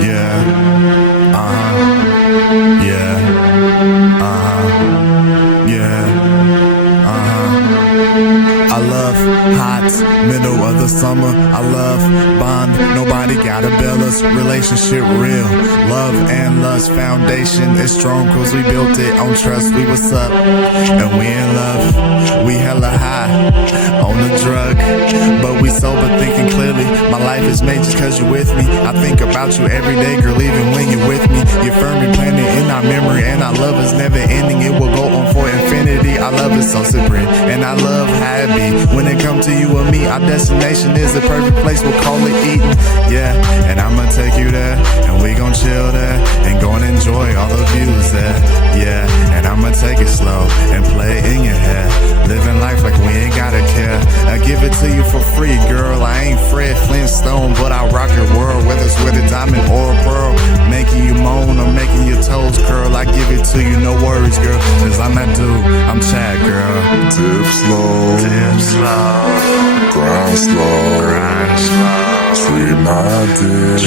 Yeah. Yeah. Yeah. I love hot, middle of the summer. I love bond, nobody gotta bail us. Relationship real, love and lust. Foundation is strong cause we built it on trust. We was up and we in love. We hella high on the drug, but we sober thinking clearly. My life is made just cause you're with me. I think about you every day, girl, even when you're with me. You're firmly planted in our memory, and our love is never ending. It will go on for infinity. Our love is so supreme, and I love how it be. When it comes to you and me, our destination is the perfect place. We'll call it Eden. Yeah, and I'ma take you there, and we gon' chill there, and go and enjoy all the views there. Yeah, and I'ma take it slow and play it in your hair. Living life like we ain't gotta care. I give it to you for free, girl. I ain't Fred Flintstone, but I rock your world, whether it's with a diamond or a pearl. Making you moan or making your toes curl, I give it to you, no worries, girl. Cause I'm that dude, I'm Chad, girl. Dip slow, Dip slow, grind slow, grind slow. treat my dick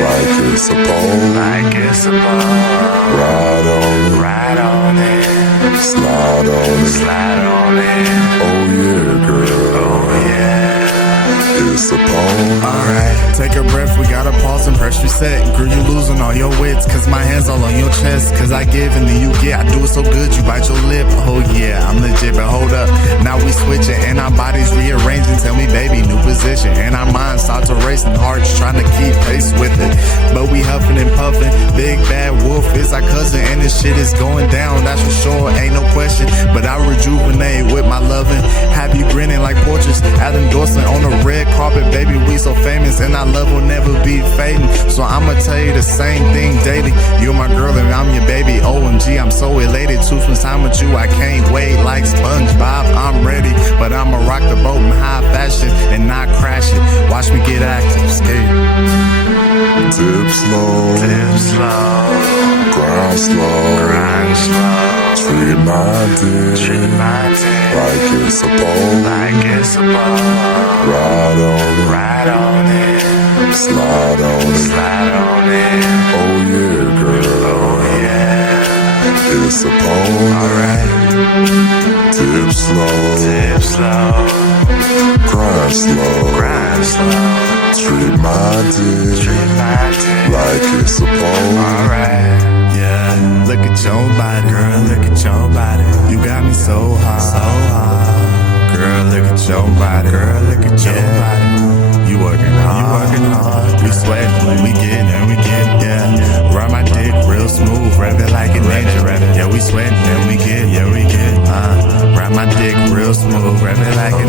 like it's supposed. Like it's supposed. Ride on it, Ride on it, slide on it. slide on it. Oh yeah, girl, Oh yeah. it's supposed. Alright, take a breath, we gotta pause and press reset. Girl, you losing all your wits, cause my hands all on your chest. Cause I give and then you get, I do it so good, you bite your lip. Oh yeah, I'm legit, but hold up. Now we switching and our bodies rearranging. Tell me baby, new position. And our minds start to race and hearts trying to keep pace with it. But we huffing and puffing, big bad wolf is our cousin. And this shit is going down, that's for sure, ain't no question. But I rejuvenate with my loving. Have you grinning like portraits, Adam Dawson on the red carpet. Baby, we so famous and our love will never be fading. So I'ma tell you the same thing daily. You're my girl and I'm your baby. OMG, I'm so elated to spend time with you. I can't wait like SpongeBob, I'm ready. But I'ma rock the boat in high fashion and not crash it. Watch me get active, skate. Dip slow, Dip slow, grind slow, grind slow. treat my dick My dick like it's supposed. like it's supposed. Ride on it, Ride on it, slide on it. slide on it. Oh yeah, girl, Oh yeah. it's supposed. Alright. Dip slow, Dip slow, grind slow, grind slow. treat my dick My dick like it's supposed. Alright. Yeah, look at your body, girl, look at your body. You got me so hot, so hot. Girl, look at your body, girl, look at your body. You working hard, we sweat, we get, and we get, yeah. Ride my dick real smooth, rev it like a ninja, yeah, we sweat, and we get, yeah, we get, ride my dick real smooth, rev it like a